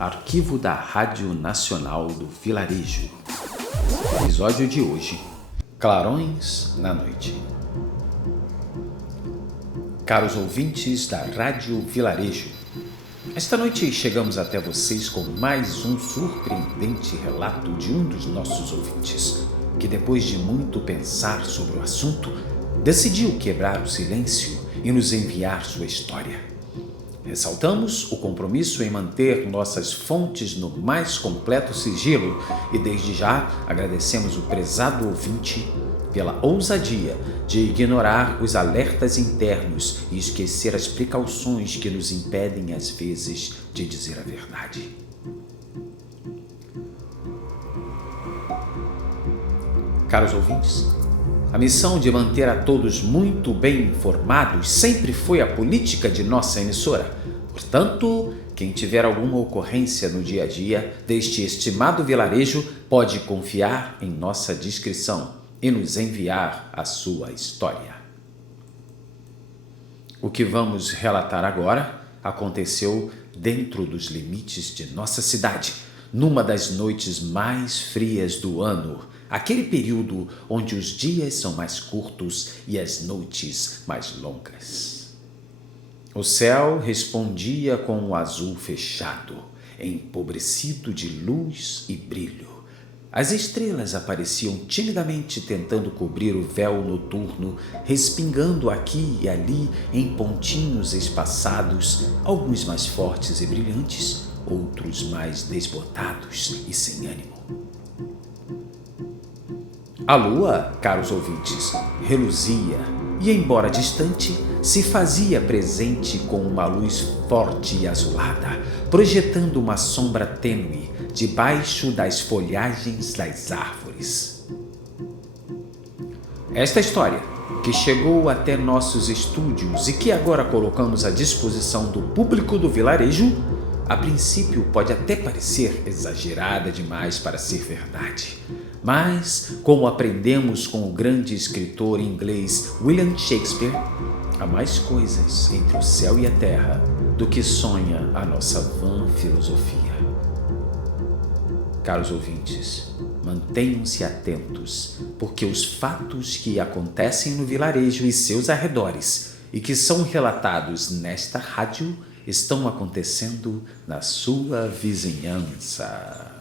Arquivo da Rádio Nacional do Vilarejo. Episódio de hoje: Clarões na Noite. Caros ouvintes da Rádio Vilarejo, esta noite chegamos até vocês com mais um surpreendente relato de um dos nossos ouvintes, que depois de muito pensar sobre o assunto, decidiu quebrar o silêncio e nos enviar sua história. Ressaltamos o compromisso em manter nossas fontes no mais completo sigilo e desde já agradecemos o prezado ouvinte pela ousadia de ignorar os alertas internos e esquecer as precauções que nos impedem às vezes de dizer a verdade. Caros ouvintes, a missão de manter a todos muito bem informados sempre foi a política de nossa emissora. Portanto, quem tiver alguma ocorrência no dia a dia deste estimado vilarejo pode confiar em nossa descrição e nos enviar a sua história. O que vamos relatar agora aconteceu dentro dos limites de nossa cidade, numa das noites mais frias do ano, aquele período onde os dias são mais curtos e as noites mais longas. O céu respondia com um azul fechado, empobrecido de luz e brilho. As estrelas apareciam timidamente tentando cobrir o véu noturno, respingando aqui e ali em pontinhos espaçados, alguns mais fortes e brilhantes, outros mais desbotados e sem ânimo. A lua, caros ouvintes, reluzia e, embora distante, se fazia presente com uma luz forte e azulada, projetando uma sombra tênue debaixo das folhagens das árvores. Esta história, que chegou até nossos estúdios e que agora colocamos à disposição do público do vilarejo, a princípio pode até parecer exagerada demais para ser verdade. Mas, como aprendemos com o grande escritor inglês William Shakespeare, há mais coisas entre o céu e a terra do que sonha a nossa vã filosofia. Caros ouvintes, mantenham-se atentos, porque os fatos que acontecem no vilarejo e seus arredores e que são relatados nesta rádio estão acontecendo na sua vizinhança.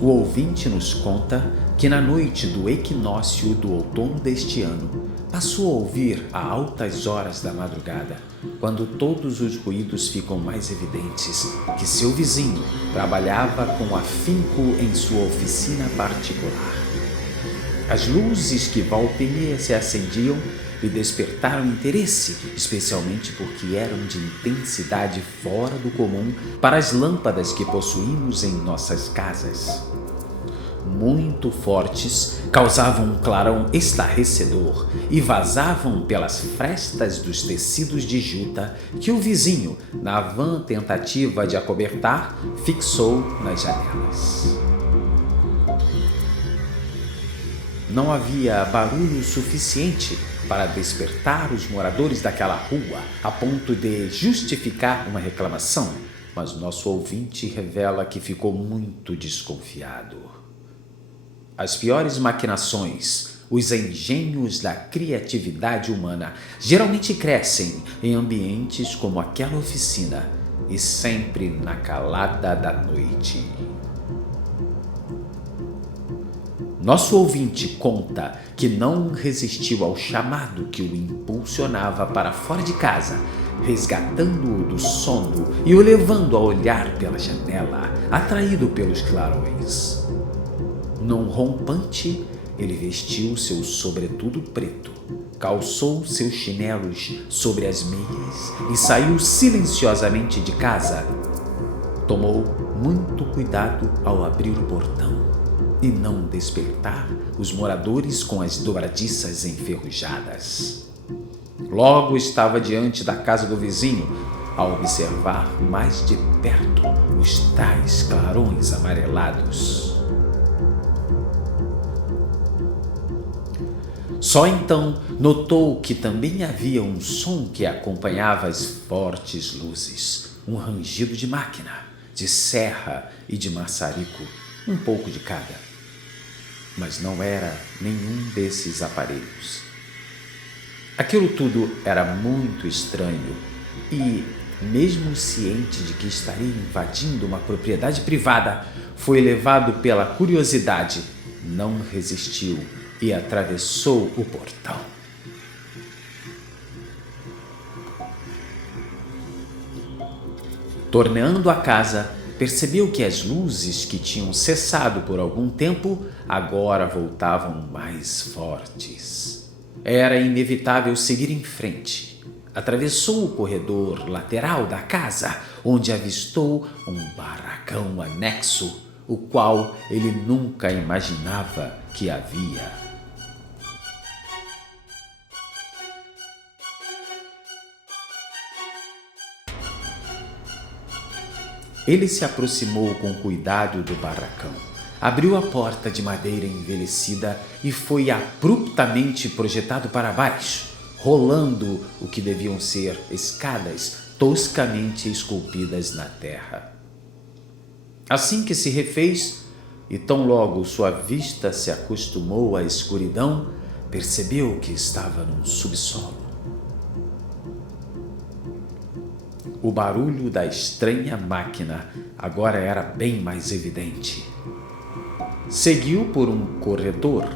O ouvinte nos conta que na noite do equinócio do outono deste ano, passou a ouvir a altas horas da madrugada, quando todos os ruídos ficam mais evidentes, que seu vizinho trabalhava com afinco em sua oficina particular. As luzes que volta e meia se acendiam lhe despertaram interesse, especialmente porque eram de intensidade fora do comum para as lâmpadas que possuímos em nossas casas. Muito fortes, causavam um clarão estarrecedor e vazavam pelas frestas dos tecidos de juta que o vizinho, na vã tentativa de acobertar, fixou nas janelas. Não havia barulho suficiente para despertar os moradores daquela rua a ponto de justificar uma reclamação, mas nosso ouvinte revela que ficou muito desconfiado. As piores maquinações, os engenhos da criatividade humana, geralmente crescem em ambientes como aquela oficina e sempre na calada da noite. Nosso ouvinte conta que não resistiu ao chamado que o impulsionava para fora de casa, resgatando-o do sono e o levando a olhar pela janela, atraído pelos clarões. Num rompante, ele vestiu seu sobretudo preto, calçou seus chinelos sobre as meias e saiu silenciosamente de casa. Tomou muito cuidado ao abrir o portão e não despertar os moradores com as dobradiças enferrujadas. Logo estava diante da casa do vizinho, a observar mais de perto os tais clarões amarelados. Só então notou que também havia um som que acompanhava as fortes luzes, um rangido de máquina, de serra e de maçarico, um pouco de cada. Mas não era nenhum desses aparelhos. Aquilo tudo era muito estranho e, mesmo ciente de que estaria invadindo uma propriedade privada, foi levado pela curiosidade, não resistiu e atravessou o portão. Tornando a casa, percebeu que as luzes que tinham cessado por algum tempo agora voltavam mais fortes. Era inevitável seguir em frente. Atravessou o corredor lateral da casa, onde avistou um barracão anexo, o qual ele nunca imaginava que havia. Ele se aproximou com cuidado do barracão, abriu a porta de madeira envelhecida e foi abruptamente projetado para baixo, rolando o que deviam ser escadas toscamente esculpidas na terra. Assim que se refez, e tão logo sua vista se acostumou à escuridão, percebeu que estava num subsolo. O barulho da estranha máquina agora era bem mais evidente. Seguiu por um corredor,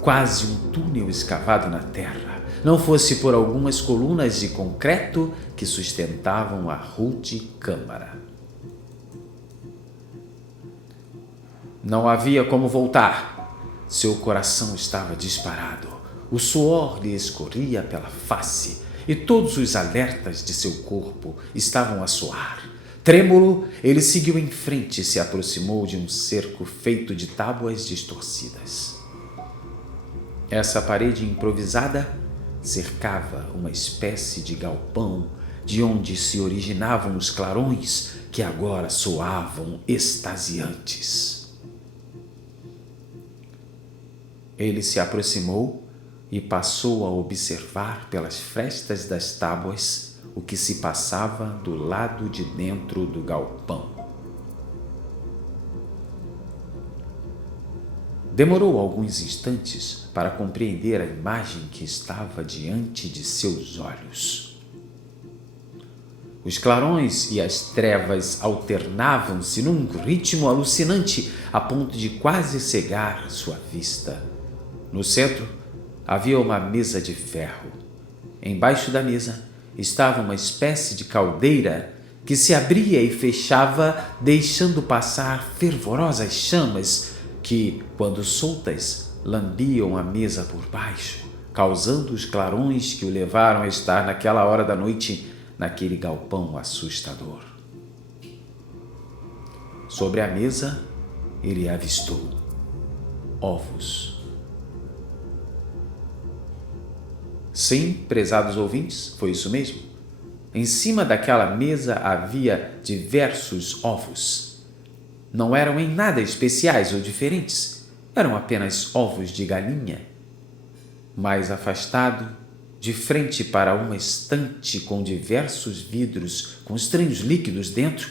quase um túnel escavado na terra, não fosse por algumas colunas de concreto que sustentavam a rude câmara. Não havia como voltar. Seu coração estava disparado. O suor lhe escorria pela face e todos os alertas de seu corpo estavam a soar. Trêmulo, ele seguiu em frente e se aproximou de um cerco feito de tábuas distorcidas. Essa parede improvisada cercava uma espécie de galpão de onde se originavam os clarões que agora soavam extasiantes. Ele se aproximou e passou a observar pelas frestas das tábuas o que se passava do lado de dentro do galpão. Demorou alguns instantes para compreender a imagem que estava diante de seus olhos. Os clarões e as trevas alternavam-se num ritmo alucinante a ponto de quase cegar sua vista. No centro, havia uma mesa de ferro. Embaixo da mesa estava uma espécie de caldeira que se abria e fechava, deixando passar fervorosas chamas que, quando soltas, lambiam a mesa por baixo, causando os clarões que o levaram a estar naquela hora da noite naquele galpão assustador. Sobre a mesa, ele avistou ovos. Sim, prezados ouvintes, foi isso mesmo. Em cima daquela mesa havia diversos ovos. Não eram em nada especiais ou diferentes, eram apenas ovos de galinha. Mais afastado, de frente para uma estante com diversos vidros com estranhos líquidos dentro,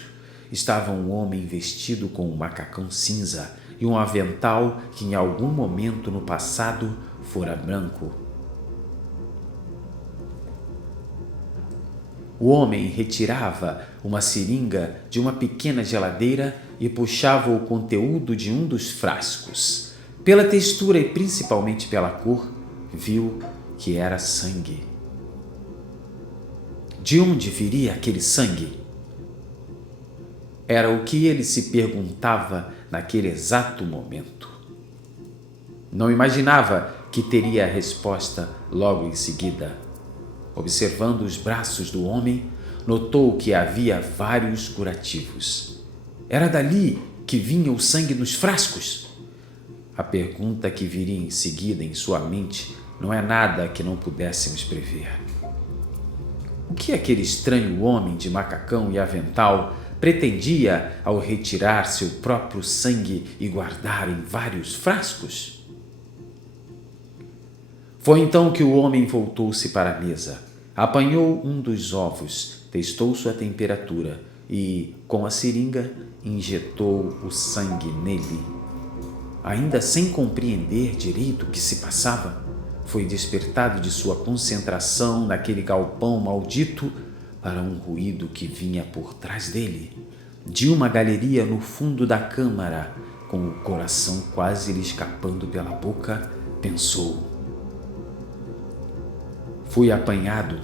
estava um homem vestido com um macacão cinza e um avental que em algum momento no passado fora branco. O homem retirava uma seringa de uma pequena geladeira e puxava o conteúdo de um dos frascos. Pela textura e principalmente pela cor, viu que era sangue. De onde viria aquele sangue? Era o que ele se perguntava naquele exato momento. Não imaginava que teria a resposta logo em seguida. Observando os braços do homem, notou que havia vários curativos. Era dali que vinha o sangue nos frascos? A pergunta que viria em seguida em sua mente não é nada que não pudéssemos prever. O que aquele estranho homem de macacão e avental pretendia ao retirar seu próprio sangue e guardar em vários frascos? Foi então que o homem voltou-se para a mesa, apanhou um dos ovos, testou sua temperatura e, com a seringa, injetou o sangue nele. Ainda sem compreender direito o que se passava, foi despertado de sua concentração naquele galpão maldito para um ruído que vinha por trás dele, de uma galeria no fundo da câmara. Com o coração quase lhe escapando pela boca, pensou: fui apanhado.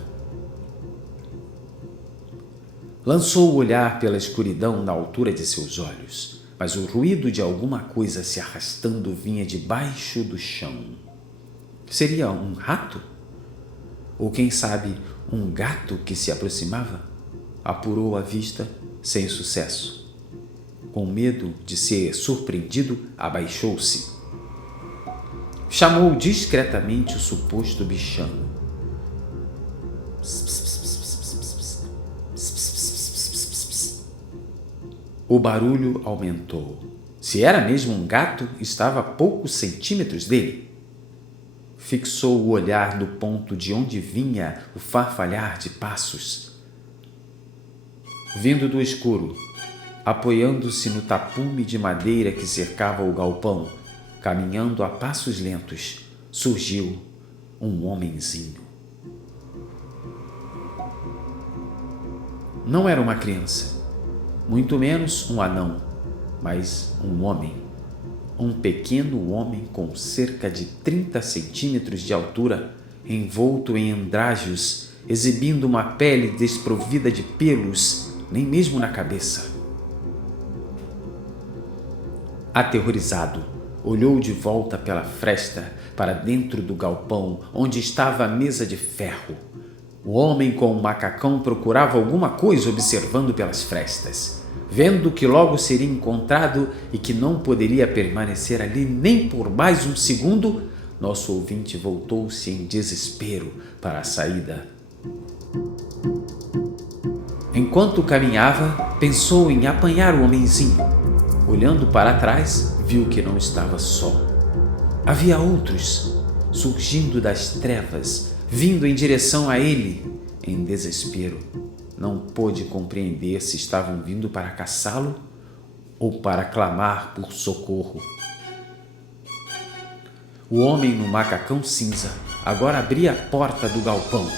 Lançou o olhar pela escuridão na altura de seus olhos, mas o ruído de alguma coisa se arrastando vinha debaixo do chão. Seria um rato? Ou quem sabe, um gato que se aproximava? Apurou a vista, sem sucesso. Com medo de ser surpreendido, abaixou-se. Chamou discretamente o suposto bichano. O barulho aumentou. Se era mesmo um gato, estava a poucos centímetros dele. Fixou o olhar no ponto de onde vinha o farfalhar de passos. Vindo do escuro, apoiando-se no tapume de madeira que cercava o galpão, caminhando a passos lentos, surgiu um homenzinho. Não era uma criança, muito menos um anão, mas um homem. Um pequeno homem com cerca de 30 centímetros de altura, envolto em andrajos, exibindo uma pele desprovida de pelos, nem mesmo na cabeça. Aterrorizado, olhou de volta pela fresta para dentro do galpão, onde estava a mesa de ferro. O homem com o macacão procurava alguma coisa observando pelas frestas. Vendo que logo seria encontrado e que não poderia permanecer ali nem por mais um segundo, nosso ouvinte voltou-se em desespero para a saída. Enquanto caminhava, pensou em apanhar o homenzinho. Olhando para trás, viu que não estava só. Havia outros, surgindo das trevas, vindo em direção a ele. Em desespero, não pôde compreender se estavam vindo para caçá-lo ou para clamar por socorro. O homem no macacão cinza agora abria a porta do galpão.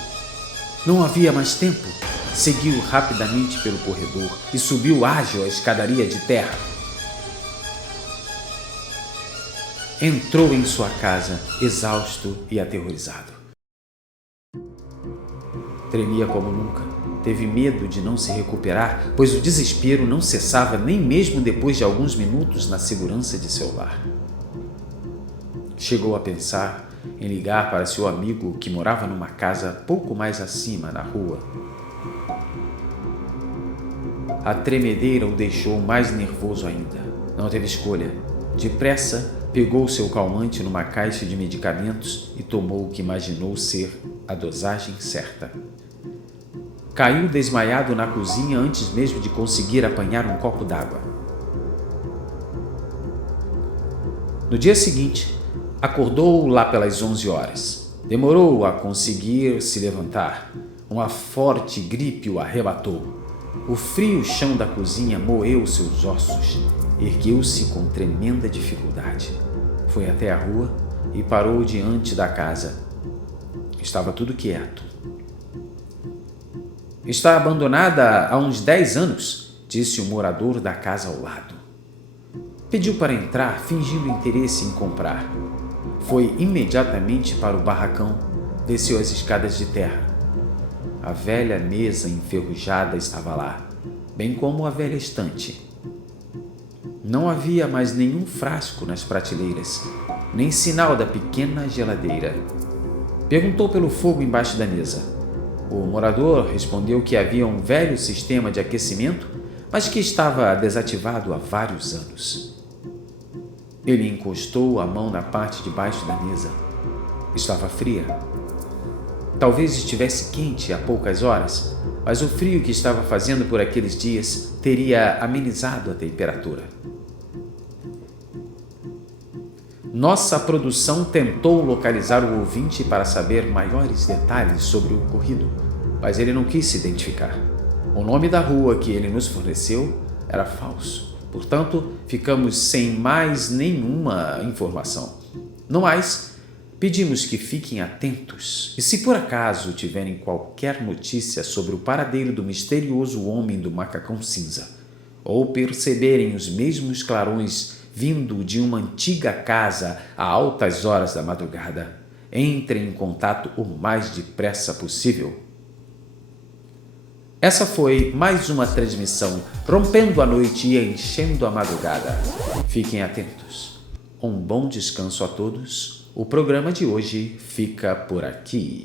Não havia mais tempo. Seguiu rapidamente pelo corredor e subiu ágil a escadaria de terra. Entrou em sua casa, exausto e aterrorizado. Tremia como nunca. Teve medo de não se recuperar, pois o desespero não cessava nem mesmo depois de alguns minutos na segurança de seu lar. Chegou a pensar em ligar para seu amigo que morava numa casa pouco mais acima na rua. A tremedeira o deixou mais nervoso ainda. Não teve escolha. Depressa, pegou seu calmante numa caixa de medicamentos e tomou o que imaginou ser a dosagem certa. Caiu desmaiado na cozinha antes mesmo de conseguir apanhar um copo d'água. No dia seguinte, acordou lá pelas 11 horas. Demorou a conseguir se levantar. Uma forte gripe o arrebatou. O frio chão da cozinha moeu seus ossos. Ergueu-se com tremenda dificuldade. Foi até a rua e parou diante da casa. Estava tudo quieto. Está abandonada há uns 10 anos, disse o morador da casa ao lado. Pediu para entrar, fingindo interesse em comprar. Foi imediatamente para o barracão, desceu as escadas de terra. A velha mesa enferrujada estava lá, bem como a velha estante. Não havia mais nenhum frasco nas prateleiras, nem sinal da pequena geladeira. Perguntou pelo fogo embaixo da mesa. O morador respondeu que havia um velho sistema de aquecimento, mas que estava desativado há vários anos. Ele encostou a mão na parte de baixo da mesa. Estava fria. Talvez estivesse quente há poucas horas, mas o frio que estava fazendo por aqueles dias teria amenizado a temperatura. Nossa produção tentou localizar o ouvinte para saber maiores detalhes sobre o ocorrido, mas ele não quis se identificar. O nome da rua que ele nos forneceu era falso, portanto, ficamos sem mais nenhuma informação. No mais, pedimos que fiquem atentos e, se por acaso tiverem qualquer notícia sobre o paradeiro do misterioso homem do macacão cinza, ou perceberem os mesmos clarões vindo de uma antiga casa a altas horas da madrugada, entrem em contato o mais depressa possível. Essa foi mais uma transmissão Rompendo a Noite e Enchendo a Madrugada. Fiquem atentos. Um bom descanso a todos. O programa de hoje fica por aqui.